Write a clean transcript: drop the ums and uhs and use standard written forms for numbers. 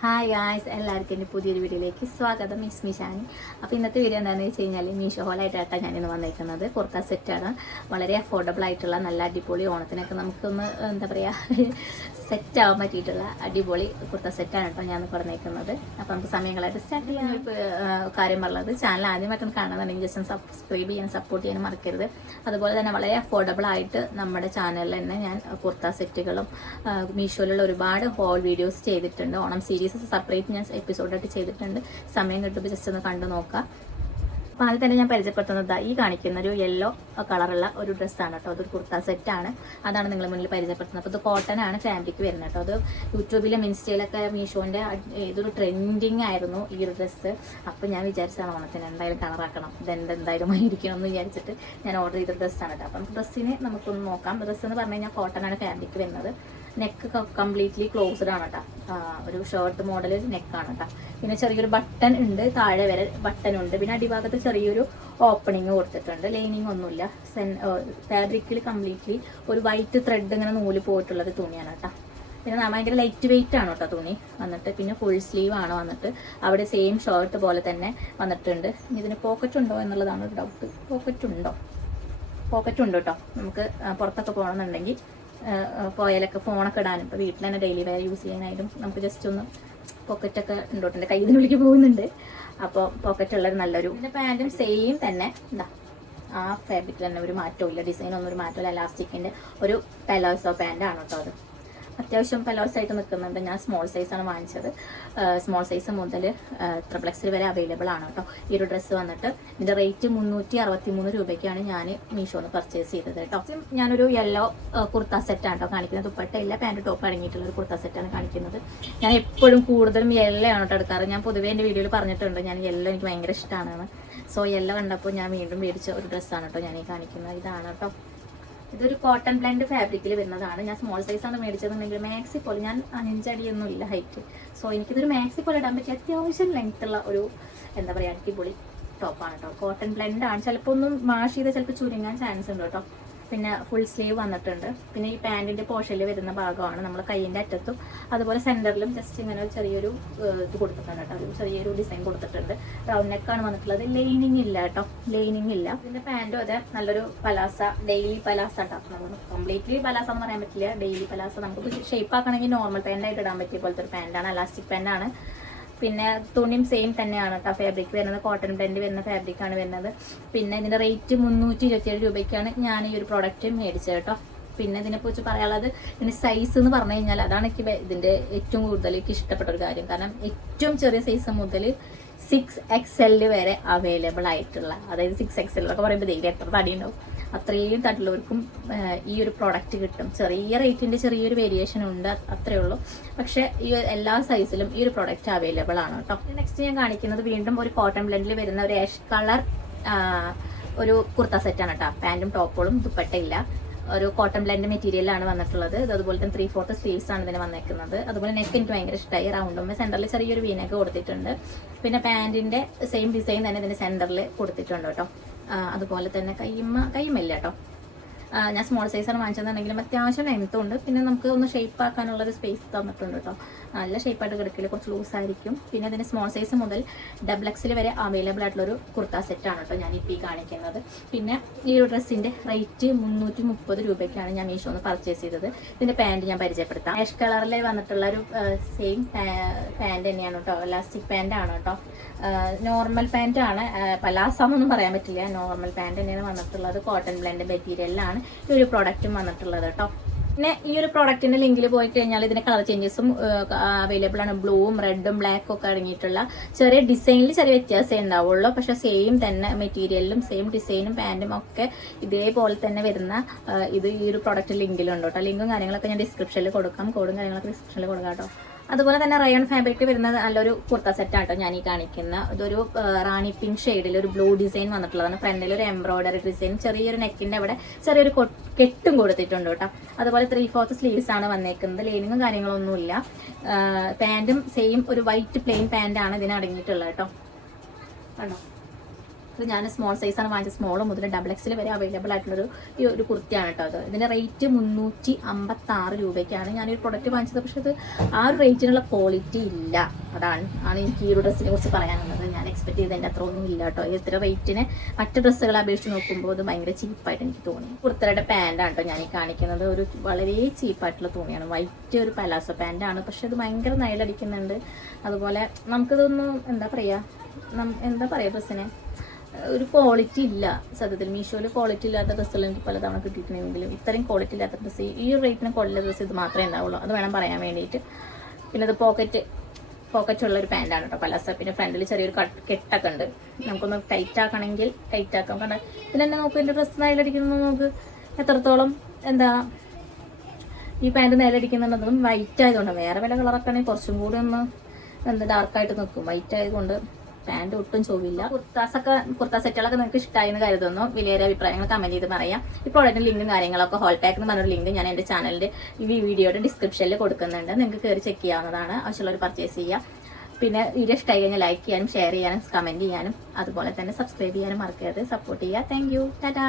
Hi guys, എല്ലാവർക്കും എൻ്റെ പുതിയൊരു വീഡിയോയിലേക്ക് സ്വാഗതം. മിസ് മിഷാനി. അപ്പോൾ ഇന്നത്തെ വീഡിയോ എന്താണെന്ന് വെച്ച് കഴിഞ്ഞാൽ മീഷോ ഹോളായിട്ടാണ് ഞാനിന്ന് വന്നിരിക്കുന്നത്. കുർത്ത സെറ്റാണ്. വളരെ അഫോർഡബിൾ ആയിട്ടുള്ള നല്ല അടിപൊളി ഓണത്തിനൊക്കെ നമുക്കൊന്ന് എന്താ പറയുക സെറ്റ് ആവാൻ പറ്റിയിട്ടുള്ള അടിപൊളി കുർത്ത സെറ്റാണ് കേട്ടോ ഞാൻ പറഞ്ഞേക്കുന്നത്. അപ്പോൾ നമുക്ക് സമയങ്ങളായിട്ട് സ്റ്റാർട്ട് ചെയ്യാൻ കാര്യം പറഞ്ഞത്, ചാനൽ ആദ്യമായിട്ടും കാണുന്നുണ്ടെങ്കിൽ ജസ്റ്റ് സബ്സ്ക്രൈബ് ചെയ്യാൻ സപ്പോർട്ട് ചെയ്യാൻ മറക്കരുത്. അതുപോലെ തന്നെ വളരെ അഫോർഡബിൾ ആയിട്ട് നമ്മുടെ ചാനലിൽ തന്നെ ഞാൻ കുർത്ത സെറ്റുകളും മീഷോയിലുള്ള ഒരുപാട് ഹോൾ വീഡിയോസ് ചെയ്തിട്ടുണ്ട്. ഓണം സീരീസ് സെപ്പറേറ്റ് ഞാൻ എപ്പിസോഡായിട്ട് ചെയ്തിട്ടുണ്ട്. സമയം കിട്ടുമ്പോൾ ജസ്റ്റ് ഒന്ന് കണ്ടു നോക്കാം. അപ്പോൾ ആദ്യം തന്നെ ഞാൻ പരിചയപ്പെടുത്തുന്നത് ഈ കാണിക്കുന്ന ഒരു യെല്ലോ കളറുള്ള ഒരു ഡ്രസ്സാണ് കേട്ടോ. അതൊരു കുർത്ത സെറ്റാണ്. അതാണ് നിങ്ങൾ മുന്നിൽ പരിചയപ്പെടുത്തുന്നത്. അപ്പോൾ ഇത് കോട്ടൺ ആണ് ഫാബ്രിക് വരുന്നത് കേട്ടോ. അത് യൂട്യൂബിലും ഇൻസ്റ്റയിലൊക്കെ മീഷോൻ്റെ ഇതൊരു ട്രെൻഡിങ് ആയിരുന്നു ഈ ഒരു ഡ്രസ്സ്. അപ്പോൾ ഞാൻ വിചാരിച്ചതാണ് ഓണത്തിന് എന്തായാലും കളറാക്കണം, ഇതെന്തായാലും ഇരിക്കണം എന്ന് വിചാരിച്ചിട്ട് ഞാൻ ഓർഡർ ചെയ്ത ഡ്രസ്സാണ് കേട്ടോ. അപ്പം ഡ്രസ്സിന് നമുക്കൊന്ന് നോക്കാം. ഡ്രസ്സ് എന്ന് പറഞ്ഞു കഴിഞ്ഞാൽ കോട്ടൺ ആണ് ഫാബ്രിക് വരുന്നത്. നെക്ക് കംപ്ലീറ്റ്ലി ക്ലോസ്ഡ് ആണ് കേട്ടോ. ഒരു ഷർട്ട് മോഡൽ നെക്കാണ് കേട്ടോ. പിന്നെ ചെറിയൊരു ബട്ടൺ ഉണ്ട്, താഴെ വരെ ബട്ടൺ ഉണ്ട്. പിന്നെ അടിഭാഗത്ത് ചെറിയൊരു ഓപ്പണിങ് കൊടുത്തിട്ടുണ്ട്. ലൈനിങ് ഒന്നുമില്ല. ഫാബ്രിക്കിൽ കംപ്ലീറ്റ്ലി ഒരു വൈറ്റ് ത്രെഡ് ഇങ്ങനെ നൂല് പോയിട്ടുള്ളൊരു തുണിയാണ് കേട്ടോ. പിന്നെ ഭയങ്കര ലൈറ്റ് വെയിറ്റ് ആണ് കേട്ടോ തുണി വന്നിട്ട്. പിന്നെ ഫുൾ സ്ലീവ് ആണ് വന്നിട്ട്. അവിടെ സെയിം ഷർട്ട് പോലെ തന്നെ വന്നിട്ടുണ്ട്. ഇതിന് പോക്കറ്റ് ഉണ്ടോ എന്നുള്ളതാണ് ഒരു ഡൗട്ട്. പോക്കറ്റ് ഉണ്ട് കേട്ടോ. നമുക്ക് പുറത്തൊക്കെ പോകണമെന്നുണ്ടെങ്കിൽ പോയാലൊക്കെ ഫോണൊക്കെ ഇടാനും ഇപ്പോൾ വീട്ടിൽ തന്നെ ഡെയിലി വെയർ യൂസ് ചെയ്യാനായിട്ടും നമുക്ക് ജസ്റ്റ് ഒന്ന് പോക്കറ്റൊക്കെ ഉണ്ടോട്ടെ. കയ്യിൽ വിളിക്ക് പോകുന്നുണ്ട്. അപ്പോൾ പോക്കറ്റ് ഉള്ളൊരു നല്ലൊരു. പിന്നെ പാൻറ്റും സെയിം തന്നെ എന്താ ആ ഫാബ്രിക്കിൽ തന്നെ ഒരു മാറ്റവും ഇല്ല. ഡിസൈനൊന്നും ഒരു മാറ്റമില്ല. എലാസ്റ്റിക്കിൻ്റെ ഒരു പെലോസോ പാൻറ്റാണ് കേട്ടോ. അത് അത്യാവശ്യം പെലോസായിട്ട് നിൽക്കുന്നുണ്ട്. ഞാൻ സ്മോൾ സൈസാണ് വാങ്ങിച്ചത്. സ്മോൾ സൈസ് മുതൽ XXL വരെ അവൈലബിൾ ആണ് കേട്ടോ. ഈ ഒരു ഡ്രസ്സ് വന്നിട്ട് ഇതിൻ്റെ റേറ്റ് 363 രൂപയ്ക്കാണ് ഞാൻ മീഷോന്ന് പർച്ചേസ് ചെയ്തത് കേട്ടോ. ഞാനൊരു യെല്ലോ കുർത്ത സെറ്റാണ് കേട്ടോ കാണിക്കുന്നത്. ദുപ്പട്ടയില്ല, പാൻറ്റ് ടോപ്പ് അടങ്ങിയിട്ടുള്ള ഒരു കുർത്ത സെറ്റാണ് കാണിക്കുന്നത്. ഞാൻ എപ്പോഴും കൂടുതലും യെല്ലോ ആണ് കേട്ടോ എടുക്കാറ്. ഞാൻ പൊതുവേ എൻ്റെ വീഡിയോയിൽ പറഞ്ഞിട്ടുണ്ട് ഞാൻ യെല്ലോ എനിക്ക് ഭയങ്കര ഇഷ്ടമാണെന്ന്. സോ യെല്ലോ കണ്ടപ്പോൾ ഞാൻ വീണ്ടും മേടിച്ച ഒരു ഡ്രസ്സാണ് കേട്ടോ ഞാൻ ഈ കാണിക്കുന്നത്. ഇതാണ് കേട്ടോ. ഇതൊരു കോട്ടൺ ബ്ലെൻഡ് ഫാബ്രിക്കിൽ വരുന്നതാണ്. ഞാൻ സ്മോൾ സൈസാണ് മേടിച്ചതെന്നുണ്ടെങ്കിൽ മാക്സി പോലെ, ഞാൻ 5 അടിയൊന്നും ഇല്ല ഹൈറ്റ്. സോ എനിക്കിതൊരു മാക്സി പോലെ ഇടാൻ പറ്റിയ അത്യാവശ്യം ലെങ്ത് ഉള്ള ഒരു എന്താ പറയുക അടിപൊളി ടോപ്പാണ് കേട്ടോ. കോട്ടൺ ബ്ലെൻഡാണ്. ചിലപ്പോൾ ഒന്നും വാഷ് ചെയ്താൽ ചിലപ്പോൾ ചുരുങ്ങാൻ ചാൻസ് ഉണ്ട് കേട്ടോ. പിന്നെ ഫുൾ സ്ലീവ് വന്നിട്ടുണ്ട്. പിന്നെ ഈ പാൻറ്റിൻ്റെ പോഷനിൽ വരുന്ന ഭാഗമാണ് നമ്മൾ കൈയിൻ്റെ അറ്റത്തും അതുപോലെ സെൻറ്ററിലും ജസ്റ്റ് ഇങ്ങനെ ഒരു ചെറിയൊരു ഇത് കൊടുത്തിട്ടുണ്ട് കേട്ടോ. ഒരു ചെറിയൊരു ഡിസൈൻ കൊടുത്തിട്ടുണ്ട്. റൗണ്ട് നെക്കാണ് വന്നിട്ടുള്ളത്. ലൈനിങ് ഇല്ല കേട്ടോ, ലൈനിങ് ഇല്ല. ഇതിൻ്റെ പാൻറ്റും അതെ നല്ലൊരു പലാസ, ഡെയിലി പലാസ കേട്ടോ. നമുക്ക് കംപ്ലീറ്റ്ലി പലാസ എന്ന് പറയാൻ പറ്റില്ല. ഡെയിലി പലാസ നമുക്ക് ഷേപ്പ് ആക്കണമെങ്കിൽ നോർമൽ പാൻറ്റായിട്ട് ഇടാൻ പറ്റിയ പോലത്തെ ഒരു പാൻറ്റാണ്. എലാസ്റ്റിക് പാൻറ്റാണ്. പിന്നെ തുണിയും സെയിം തന്നെയാണ് കേട്ടോ. ഫാബ്രിക് വരുന്നത് കോട്ടൺ ബ്ലെൻഡ് വരുന്ന ഫാബ്രിക്കാണ് വരുന്നത്. പിന്നെ ഇതിൻ്റെ റേറ്റ് 327 രൂപയ്ക്കാണ് ഞാൻ ഈ ഒരു പ്രോഡക്റ്റ് മേടിച്ചത് കേട്ടോ. പിന്നെ ഇതിനെക്കുറിച്ച് പറയാനുള്ളത്, ഇതിൻ്റെ സൈസ് എന്ന് പറഞ്ഞു കഴിഞ്ഞാൽ അതാണ് എനിക്ക് ഇതിൻ്റെ ഏറ്റവും കൂടുതൽ എനിക്ക് ഇഷ്ടപ്പെട്ട ഒരു കാര്യം. കാരണം ഏറ്റവും ചെറിയ സൈസ് മുതൽ 6XL വരെ അവൈലബിൾ ആയിട്ടുള്ള, അതായത് 6XL എന്നൊക്കെ പറയുമ്പോൾ ദൈവം എത്ര തടി ഉണ്ടാവും, അത്രയും തടിയുള്ളവർക്കും ഈ ഒരു പ്രൊഡക്റ്റ് കിട്ടും. ചെറിയ റേറ്റിൻ്റെ ചെറിയൊരു വേരിയേഷൻ ഉണ്ട്, അത്രയേ ഉള്ളൂ. പക്ഷേ ഈ എല്ലാ സൈസിലും ഈ ഒരു പ്രൊഡക്റ്റ് അവൈലബിൾ ആണ് കേട്ടോ. നെക്സ്റ്റ് ഞാൻ കാണിക്കുന്നത് വീണ്ടും ഒരു കോട്ടൺ ബ്ലെൻഡിൽ വരുന്ന ഒരു ആഷ് കളർ ഒരു കുർത്ത സെറ്റാണ് കേട്ടോ. പാൻറ്റും ടോപ്പുകളും ദുപ്പട്ടയില്ല. ഒരു കോട്ടൺ ബ്ലെൻഡ് മെറ്റീരിയലാണ് വന്നിട്ടുള്ളത്. ഇത് അതുപോലെ തന്നെ 3/4 സ്ലീവ്സ് ആണ് ഇതിന് വന്നേക്കുന്നത്. അതുപോലെ നെക്ക് എനിക്ക് ഭയങ്കര ഇഷ്ടമായി. റൗണ്ടും സെൻറ്ററിൽ ചെറിയൊരു വീനൊക്കെ കൊടുത്തിട്ടുണ്ട്. പിന്നെ പാൻറ്റിൻ്റെ സെയിം ഡിസൈൻ തന്നെ ഇതിൻ്റെ സെൻറ്ററിൽ കൊടുത്തിട്ടുണ്ട് കേട്ടോ. അതുപോലെ തന്നെ കയ്യുമില്ല കേട്ടോ. ഞാൻ സ്മോൾ സൈസാണ് വാങ്ങിച്ചതെന്നുണ്ടെങ്കിലും അത്യാവശ്യം ലെങ്ത്തും ഉണ്ട്. പിന്നെ നമുക്ക് ഒന്ന് ഷേപ്പ് ആക്കാനുള്ളൊരു സ്പേസ് തന്നിട്ടുണ്ട് കേട്ടോ. നല്ല ഷേപ്പായിട്ട് കിടക്കില്ല, കുറച്ച് ലൂസായിരിക്കും. പിന്നെ അതിന് സ്മോൾ സൈസ് മുതൽ XXL വരെ അവൈലബിൾ ആയിട്ടുള്ളൊരു കുർത്ത സെറ്റാണ് കേട്ടോ ഞാൻ ഇപ്പോൾ ഈ കാണിക്കുന്നത്. പിന്നെ ഈ ഒരു ഡ്രസ്സിൻ്റെ റേറ്റ് 330 രൂപയ്ക്കാണ് ഞാൻ മീഷോന്ന് പർച്ചേസ് ചെയ്തത്. ഇതിൻ്റെ പാൻറ്റ് ഞാൻ പരിചയപ്പെടുത്താം. ആഷ് കളറിൽ വന്നിട്ടുള്ള ഒരു സെയിം പാൻറ്റ് തന്നെയാണ് കേട്ടോ. എലാസ്റ്റിക് പാൻറ്റാണ് കേട്ടോ. നോർമൽ പാൻറ്റാണ്, പലാസാന്നൊന്നും പറയാൻ പറ്റില്ല. നോർമൽ പാൻറ്റ് തന്നെയാണ് വന്നിട്ടുള്ളത്. കോട്ടൺ ബ്ലെൻഡ് മെറ്റീരിയലിലാണ് ഈ ഒരു പ്രോഡക്റ്റും വന്നിട്ടുള്ളത് കേട്ടോ. പിന്നെ ഈ ഒരു പ്രോഡക്റ്റിന്റെ ലിങ്കിൽ പോയി കഴിഞ്ഞാൽ ഇതിന്റെ കളർ ചേഞ്ചസും അവൈലബിൾ ആണ്. ബ്ലൂവും റെഡും ബ്ലാക്കും ഒക്കെ അടങ്ങിയിട്ടുള്ള ചെറിയ ഡിസൈനിൽ ചെറിയ വ്യത്യാസമേ ഉണ്ടാവുള്ളൂ. പക്ഷെ സെയിം തന്നെ മെറ്റീരിയലിലും സെയിം ഡിസൈനും പാൻറ്റും ഒക്കെ ഇതേപോലെ തന്നെ വരുന്ന ഇത് ഈ ഒരു പ്രോഡക്റ്റ് ലിങ്കിലുണ്ട് കേട്ടോ. ലിങ്കും കാര്യങ്ങളൊക്കെ ഞാൻ ഡിസ്ക്രിപ്ഷനിൽ കൊടുക്കാം. കോഡും കാര്യങ്ങളൊക്കെ ഡിസ്ക്രിപ്ഷനിൽ കൊടുക്കാം കേട്ടോ. അതുപോലെ തന്നെ റയോൺ ഫാബ്രിക് വരുന്നത് നല്ലൊരു കുർത്ത സെറ്റാണ് കേട്ടോ ഞാൻ ഈ കാണിക്കുന്ന. ഇതൊരു റാണി പിങ്ക് ഷെയ്ഡിൽ ഒരു ബ്ലൂ ഡിസൈൻ വന്നിട്ടുള്ളതാണ്. ഫ്രണ്ടിൽ ഒരു എംബ്രോയിഡറി ഡിസൈൻ, ചെറിയൊരു നെക്കിൻ്റെ അവിടെ ചെറിയൊരു കെട്ടും കൊടുത്തിട്ടുണ്ട് കേട്ടോ. അതുപോലെ 3/4 സ്ലീവ്സ് ആണ് വന്നേക്കുന്നത്. ലൈനിങ്ങും കാര്യങ്ങളൊന്നുമില്ല. പാൻറ്റും സെയിം ഒരു വൈറ്റ് പ്ലെയിൻ പാൻറ്റാണ് ഇതിന് അടങ്ങിയിട്ടുള്ളത് കേട്ടോ. കണ്ടോ, ഇത് ഞാൻ സ്മോൾ സൈസാണ് വാങ്ങിച്ചത്. സ്മോൾ മുതൽ XXL വരെ അവൈലബിൾ ആയിട്ടുള്ളൊരു ഈ ഒരു കുർത്തിയാണ് കേട്ടോ. അത് ഇതിൻ്റെ റേറ്റ് 356 രൂപയ്ക്കാണ് ഞാനൊരു പ്രൊഡക്റ്റ് വാങ്ങിച്ചത്. പക്ഷെ അത് ആ ഒരു റേറ്റിനുള്ള ക്വാളിറ്റി ഇല്ല. അതാണ് എനിക്ക് ഈ ഒരു ഡ്രസ്സിനെ കുറിച്ച് പറയാനുള്ളത്. ഞാൻ എക്സ്പെക്ട് ചെയ്തതിൻ്റെ അത്ര ഒന്നും ഇല്ല കേട്ടോ. ഇത്ര റേറ്റിന് മറ്റ് ഡ്രസ്സുകളെ അപേക്ഷിച്ച് നോക്കുമ്പോൾ അത് ഭയങ്കര ചീപ്പായിട്ട് എനിക്ക് തോന്നി. കുർത്തയുടെ പാൻറ്റാണ് കേട്ടോ ഞാൻ ഈ കാണിക്കുന്നത്. ഒരു വളരെ ചീപ്പായിട്ടുള്ള തുണിയാണ്. വൈറ്റ് ഒരു പലാസോ പാൻറ്റാണ്. പക്ഷെ അത് ഭയങ്കര നൈലടിക്കുന്നുണ്ട്. അതുപോലെ നമുക്കിതൊന്നും എന്താ പറയുക ഡ്രസ്സിനെ ഒരു ക്വാളിറ്റി ഇല്ല. സത്യത്തിൽ മീഷോയിൽ ക്വാളിറ്റി ഇല്ലാത്ത ഡ്രസ്സുകൾ എനിക്ക് പലതവണ കിട്ടിയിട്ടുണ്ടെങ്കിലും ഇത്രയും ക്വാളിറ്റി ഇല്ലാത്ത ഡ്രസ്സ്, ഈ റേറ്റിന് ക്വാളിറ്റി ഡ്രസ്സ് ഇത് മാത്രമേ ഉണ്ടാവുള്ളൂ. അത് വേണം പറയാൻ വേണ്ടിയിട്ട്. പിന്നെ അത് പോക്കറ്റ് ഉള്ള ഒരു പാൻറ്റാണ് കേട്ടോ പലാസ. പിന്നെ ഫ്രണ്ടിൽ ചെറിയൊരു കെട്ടൊക്കെ ഉണ്ട്. നമുക്കൊന്ന് ടൈറ്റ് ആക്കണമെങ്കിൽ ടൈറ്റ് ആക്കാം. കാരണം ഇതിൽ തന്നെ നോക്കും എൻ്റെ ഡ്രസ്സ് നൈലടിക്കുന്നത് നമുക്ക് എത്രത്തോളം ഈ പാൻറ്റ് നൈലടിക്കുന്നുണ്ടെന്നും വൈറ്റ് ആയതുകൊണ്ട്. വേറെ വല്ല കളറൊക്കെ ആണെങ്കിൽ കുറച്ചും കൂടി ഒന്ന് ഡാർക്കായിട്ട് നിൽക്കും. വൈറ്റ് ആയതുകൊണ്ട് പാൻറ് ഒട്ടും ചോവില്ല. കുർത്ത സെറ്റുകളൊക്കെ നിങ്ങൾക്ക് ഇഷ്ടമായി എന്ന് കരുതുന്നു. വലിയൊരു അഭിപ്രായങ്ങൾ കമന്റ് ചെയ്ത് പറയാം. ഈ പ്രോഡക്റ്റിന്റെ ലിങ്കും കാര്യങ്ങളൊക്കെ ഹോൾ പാക്ക് എന്ന് പറഞ്ഞൊരു ലിങ്ക് ഞാൻ എൻ്റെ ചാനലിന്റെ ഈ വീഡിയോയുടെ ഡിസ്ക്രിപ്ഷനിൽ കൊടുക്കുന്നുണ്ട്. നിങ്ങൾക്ക് കയറി ചെക്ക് ചെയ്യാവുന്നതാണ്. ആവശ്യമുള്ളവർ പർച്ചേസ് ചെയ്യുക. പിന്നെ വീഡിയോ ഇഷ്ടമായി കഴിഞ്ഞാൽ ലൈക്ക് ചെയ്യാനും ഷെയർ ചെയ്യാനും കമന്റ് ചെയ്യാനും അതുപോലെ തന്നെ സബ്സ്ക്രൈബ് ചെയ്യാനും മറക്കരുത്. സപ്പോർട്ട് ചെയ്യുക. Thank you. ടാറ്റാ.